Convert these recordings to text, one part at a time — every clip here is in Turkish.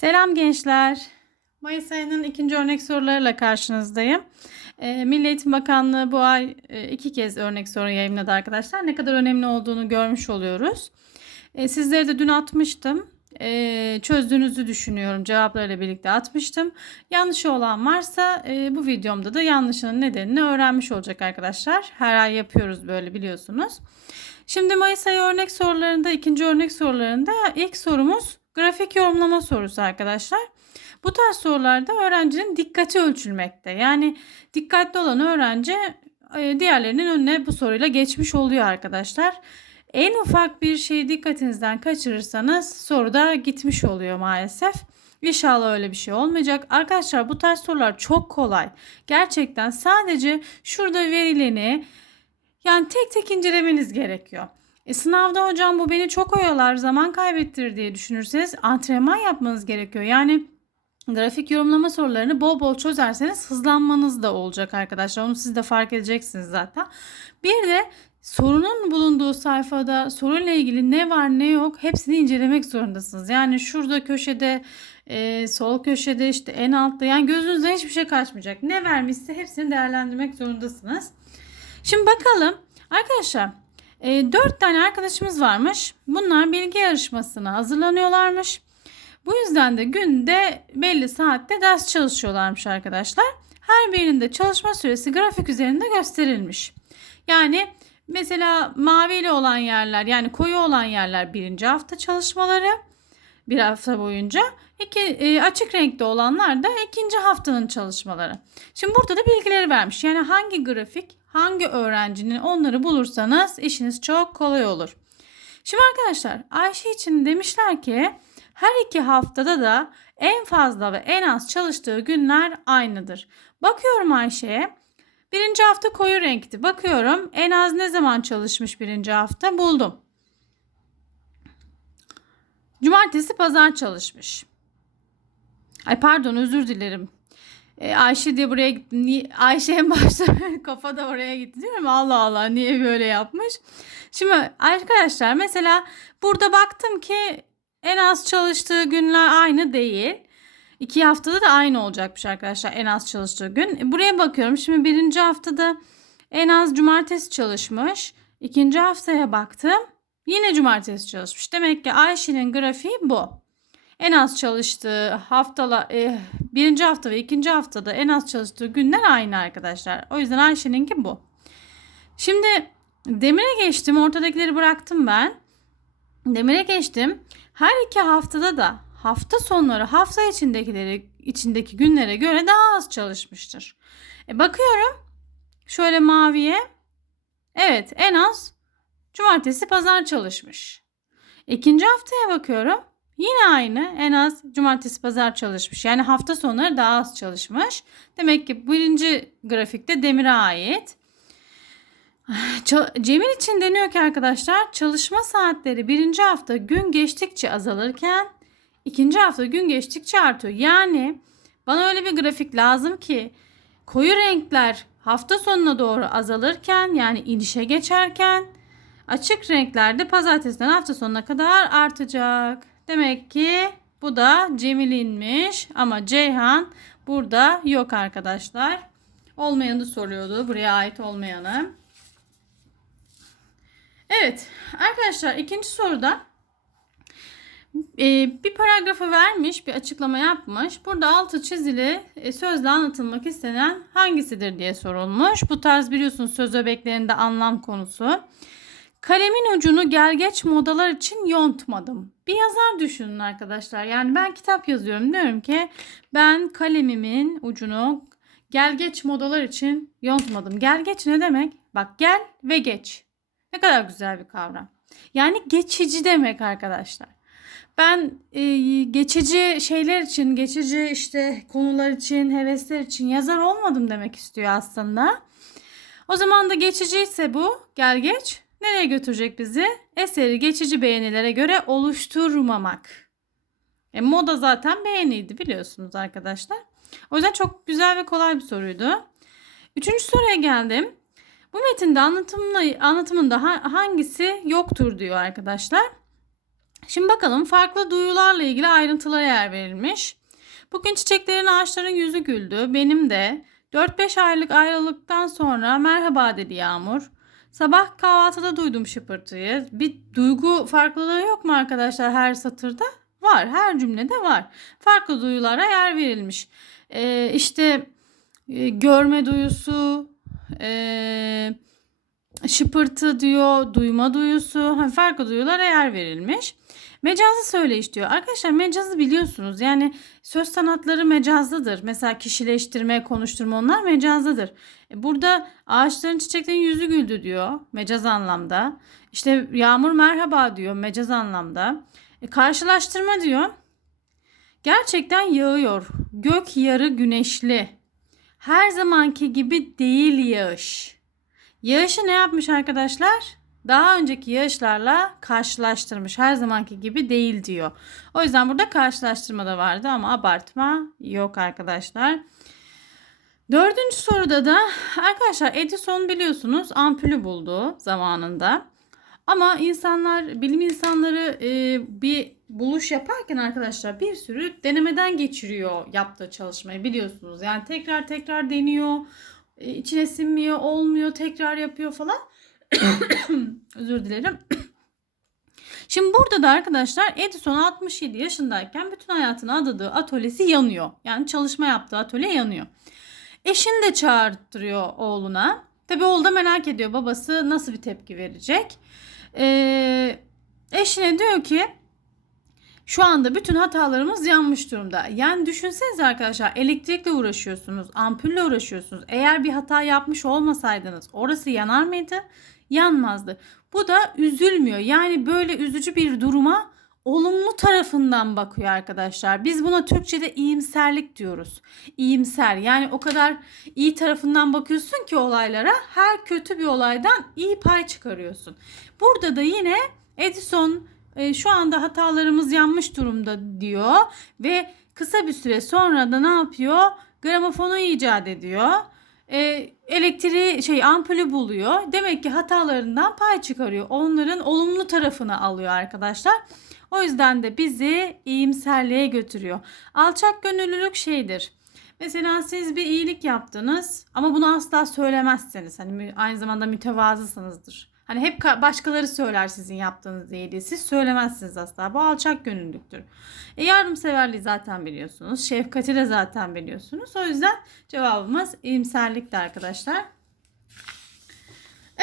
Selam gençler. Mayıs ayının ikinci örnek sorularıyla karşınızdayım. Eee, Milli Eğitim Bakanlığı bu ay e, iki kez örnek soru yayınladı arkadaşlar. Ne kadar önemli olduğunu görmüş oluyoruz. E, sizlere de dün atmıştım. E, çözdüğünüzü düşünüyorum. Cevaplarıyla birlikte atmıştım. Yanlışı olan varsa e, bu videomda da yanlışının nedenini öğrenmiş olacak arkadaşlar. Her ay yapıyoruz böyle biliyorsunuz. Şimdi Mayıs ayı örnek sorularında, ikinci örnek sorularında ilk sorumuz grafik yorumlama sorusu arkadaşlar. Bu tarz sorularda öğrencinin dikkati ölçülmekte. Yani dikkatli olan öğrenci e, diğerlerinin önüne bu soruyla geçmiş oluyor arkadaşlar. En ufak bir şeyi dikkatinizden kaçırırsanız soruda gitmiş oluyor maalesef. İnşallah öyle bir şey olmayacak. Arkadaşlar bu tarz sorular çok kolay. Gerçekten sadece şurada verileni yani tek tek incelemeniz gerekiyor. E, sınavda hocam bu beni çok oyalar, zaman kaybettirir diye düşünürseniz antrenman yapmanız gerekiyor. Yani grafik yorumlama sorularını bol bol çözerseniz hızlanmanız da olacak arkadaşlar. Onu siz de fark edeceksiniz zaten. Bir de sorunun bulunduğu sayfada soruyla ilgili ne var ne yok hepsini incelemek zorundasınız. Yani şurada köşede e, sol köşede işte en altta yani gözünüzden hiçbir şey kaçmayacak. Ne vermişse hepsini değerlendirmek zorundasınız. Şimdi bakalım arkadaşlar e, 4 tane arkadaşımız varmış. Bunlar bilgi yarışmasına hazırlanıyorlarmış. Bu yüzden de günde belli saatte ders çalışıyorlarmış arkadaşlar. Her birinde çalışma süresi grafik üzerinde gösterilmiş. Yani mesela maviyle olan yerler yani koyu olan yerler birinci hafta çalışmaları bir hafta boyunca. İki, e, açık renkte olanlar da ikinci haftanın çalışmaları. Şimdi burada da bilgileri vermiş. Yani hangi grafik, hangi öğrencinin onları bulursanız işiniz çok kolay olur. Şimdi arkadaşlar Ayşe için demişler ki her iki haftada da en fazla ve en az çalıştığı günler aynıdır. Bakıyorum Ayşe'ye. Birinci hafta koyu renkti. Bakıyorum en az ne zaman çalışmış birinci hafta buldum. Cumartesi pazar çalışmış. Ay pardon özür dilerim. Ee, Ayşe diye buraya gitti. Ayşe en başta kafa da oraya gitti değil mi? Allah Allah niye böyle yapmış? Şimdi arkadaşlar mesela burada baktım ki en az çalıştığı günler aynı değil. İki haftada da aynı olacakmış arkadaşlar en az çalıştığı gün. E, Buraya bakıyorum. Şimdi birinci haftada en az cumartesi çalışmış. İkinci haftaya baktım. Yine cumartesi çalışmış. Demek ki Ayşe'nin grafiği bu. En az çalıştığı haftalar, e, birinci hafta ve ikinci haftada en az çalıştığı günler aynı arkadaşlar. O yüzden Ayşe'ninki bu. Şimdi demire geçtim. Ortadakileri bıraktım ben. Demire geçtim. Her iki haftada da hafta sonları hafta içindekileri içindeki günlere göre daha az çalışmıştır. E, bakıyorum şöyle maviye. Evet en az cumartesi pazar çalışmış. İkinci haftaya bakıyorum. Yine aynı en az cumartesi pazar çalışmış. Yani hafta sonları daha az çalışmış. Demek ki birinci grafikte demire ait. Cemil için deniyor ki arkadaşlar çalışma saatleri birinci hafta gün geçtikçe azalırken ikinci hafta gün geçtikçe artıyor. Yani bana öyle bir grafik lazım ki koyu renkler hafta sonuna doğru azalırken yani inişe geçerken açık renkler de pazartesiden hafta sonuna kadar artacak. Demek ki bu da Cemil'inmiş ama Ceyhan burada yok arkadaşlar. Olmayanı soruyordu buraya ait olmayanı. Evet arkadaşlar ikinci soruda e, bir paragrafı vermiş bir açıklama yapmış. Burada altı çizili e, sözle anlatılmak istenen hangisidir diye sorulmuş. Bu tarz biliyorsunuz söz öbeklerinde anlam konusu. Kalemin ucunu gergeç modalar için yontmadım. Bir yazar düşünün arkadaşlar. Yani ben kitap yazıyorum diyorum ki ben kalemimin ucunu gelgeç modalar için yontmadım. Gelgeç ne demek? Bak gel ve geç. Ne kadar güzel bir kavram. Yani geçici demek arkadaşlar. Ben e, geçici şeyler için, geçici işte konular için, hevesler için yazar olmadım demek istiyor aslında. O zaman da geçiciyse bu gel geç nereye götürecek bizi? Eseri geçici beğenilere göre oluşturmamak. E, moda zaten beğeniydi biliyorsunuz arkadaşlar. O yüzden çok güzel ve kolay bir soruydu. Üçüncü soruya geldim. Bu metinde anlatımında ha- hangisi yoktur diyor arkadaşlar. Şimdi bakalım farklı duyularla ilgili ayrıntılara yer verilmiş. Bugün çiçeklerin ağaçların yüzü güldü. Benim de 4-5 aylık ayrılıktan sonra merhaba dedi Yağmur. Sabah kahvaltıda duydum şıpırtıyı. Bir duygu farklılığı yok mu arkadaşlar her satırda? Var. Her cümlede var. Farklı duyulara yer verilmiş. Ee, işte e, görme duyusu, e, şıpırtı diyor, duyma duyusu. Hani farklı duyulara yer verilmiş. Mecazlı söyleyiş diyor. Arkadaşlar mecazı biliyorsunuz. Yani söz sanatları mecazlıdır. Mesela kişileştirme, konuşturma onlar mecazlıdır. E, Burada ağaçların çiçeklerin yüzü güldü diyor. Mecaz anlamda. İşte yağmur merhaba diyor mecaz anlamda. E, karşılaştırma diyor. Gerçekten yağıyor. Gök yarı güneşli. Her zamanki gibi değil yağış. Yağışı ne yapmış arkadaşlar? Daha önceki yağışlarla karşılaştırmış. Her zamanki gibi değil diyor. O yüzden burada karşılaştırma da vardı ama abartma yok arkadaşlar. Dördüncü soruda da arkadaşlar Edison biliyorsunuz ampulü buldu zamanında. Ama insanlar, bilim insanları e, bir buluş yaparken arkadaşlar bir sürü denemeden geçiriyor yaptığı çalışmayı biliyorsunuz. Yani tekrar tekrar deniyor, e, içine sinmiyor, olmuyor, tekrar yapıyor falan. Özür dilerim. Şimdi burada da arkadaşlar Edison 67 yaşındayken bütün hayatını adadığı atölyesi yanıyor. Yani çalışma yaptığı atölye yanıyor. Eşini de çağırtırıyor oğluna. Tabi oğlu da merak ediyor babası nasıl bir tepki verecek. Ee, eşine diyor ki şu anda bütün hatalarımız yanmış durumda. Yani düşünsenize arkadaşlar elektrikle uğraşıyorsunuz, ampulle uğraşıyorsunuz. Eğer bir hata yapmış olmasaydınız orası yanar mıydı? Yanmazdı. Bu da üzülmüyor. Yani böyle üzücü bir duruma olumlu tarafından bakıyor arkadaşlar. Biz buna Türkçe'de iyimserlik diyoruz. İyimser yani o kadar iyi tarafından bakıyorsun ki olaylara her kötü bir olaydan iyi pay çıkarıyorsun. Burada da yine Edison e, şu anda hatalarımız yanmış durumda diyor ve kısa bir süre sonra da ne yapıyor? Gramofonu icat ediyor. E, elektriği şey ampulü buluyor. Demek ki hatalarından pay çıkarıyor. Onların olumlu tarafını alıyor arkadaşlar. O yüzden de bizi iyimserliğe götürüyor. Alçak gönüllülük şeydir. Mesela siz bir iyilik yaptınız ama bunu asla söylemezseniz hani aynı zamanda mütevazısınızdır. Hani hep başkaları söyler sizin yaptığınız iyiliği. Siz söylemezsiniz asla. Bu alçak gönüllülüktür. E, yardımseverliği zaten biliyorsunuz. Şefkati de zaten biliyorsunuz. O yüzden cevabımız iyimserlikti arkadaşlar.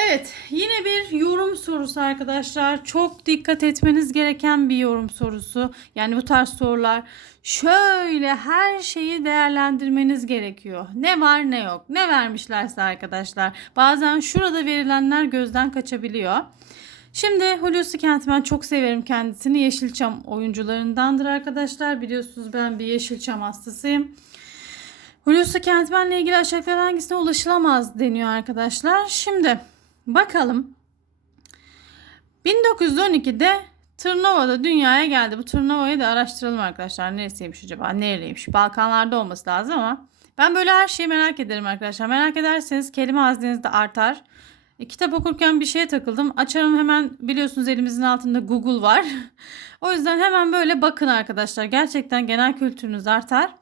Evet yine bir yorum sorusu arkadaşlar. Çok dikkat etmeniz gereken bir yorum sorusu. Yani bu tarz sorular şöyle her şeyi değerlendirmeniz gerekiyor. Ne var ne yok. Ne vermişlerse arkadaşlar. Bazen şurada verilenler gözden kaçabiliyor. Şimdi Hulusi Kentmen çok severim kendisini. Yeşilçam oyuncularındandır arkadaşlar. Biliyorsunuz ben bir Yeşilçam hastasıyım. Hulusi Kentmen'le ilgili aşağıdakilerden hangisine ulaşılamaz deniyor arkadaşlar. Şimdi Bakalım. 1912'de Tırnova'da dünyaya geldi. Bu Tırnova'yı da araştıralım arkadaşlar. Neresiymiş acaba? Nereliymiş? Balkanlarda olması lazım ama ben böyle her şeyi merak ederim arkadaşlar. Merak ederseniz kelime hazineniz de artar. E, kitap okurken bir şeye takıldım. Açarım hemen biliyorsunuz elimizin altında Google var. o yüzden hemen böyle bakın arkadaşlar. Gerçekten genel kültürünüz artar.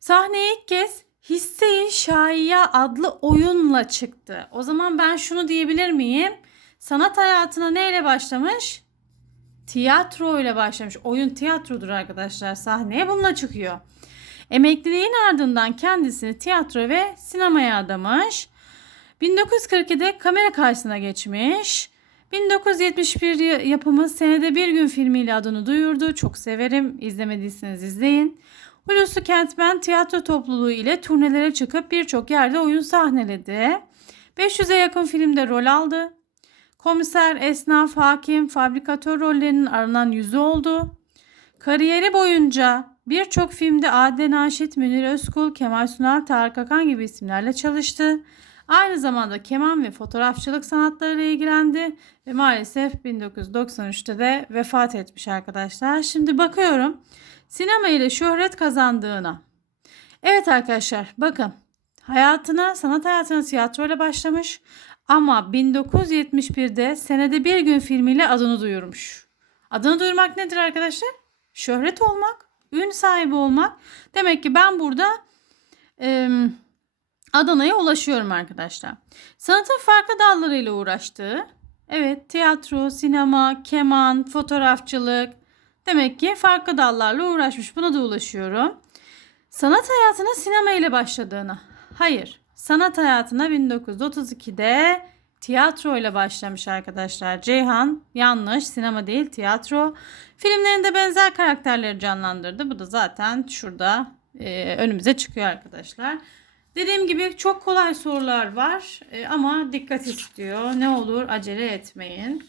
Sahneye ilk kez Hisse-i Şaiya adlı oyunla çıktı. O zaman ben şunu diyebilir miyim? Sanat hayatına neyle başlamış? Tiyatro ile başlamış. Oyun tiyatrodur arkadaşlar. Sahneye bununla çıkıyor. Emekliliğin ardından kendisini tiyatro ve sinemaya adamış. 1942'de kamera karşısına geçmiş. 1971 yapımı Senede Bir Gün filmiyle adını duyurdu. Çok severim. İzlemediyseniz izleyin. Hulusi Kentmen tiyatro topluluğu ile turnelere çıkıp birçok yerde oyun sahneledi. 500'e yakın filmde rol aldı. Komiser, esnaf, hakim, fabrikatör rollerinin aranan yüzü oldu. Kariyeri boyunca birçok filmde Adile Naşit, Münir Özkul, Kemal Sunal, Tarık Akan gibi isimlerle çalıştı. Aynı zamanda keman ve fotoğrafçılık sanatlarıyla ilgilendi ve maalesef 1993'te de vefat etmiş arkadaşlar. Şimdi bakıyorum sinema ile şöhret kazandığına. Evet arkadaşlar bakın hayatına sanat hayatına tiyatroyla başlamış ama 1971'de senede bir gün filmiyle adını duyurmuş. Adını duyurmak nedir arkadaşlar? Şöhret olmak, ün sahibi olmak. Demek ki ben burada e, Adana'ya ulaşıyorum arkadaşlar. Sanatın farklı dallarıyla uğraştığı, evet tiyatro, sinema, keman, fotoğrafçılık, demek ki farklı dallarla uğraşmış. Buna da ulaşıyorum. Sanat hayatına sinema ile başladığını. Hayır. Sanat hayatına 1932'de tiyatro ile başlamış arkadaşlar. Ceyhan yanlış. Sinema değil tiyatro. Filmlerinde benzer karakterleri canlandırdı. Bu da zaten şurada e, önümüze çıkıyor arkadaşlar. Dediğim gibi çok kolay sorular var e, ama dikkat istiyor. Ne olur acele etmeyin.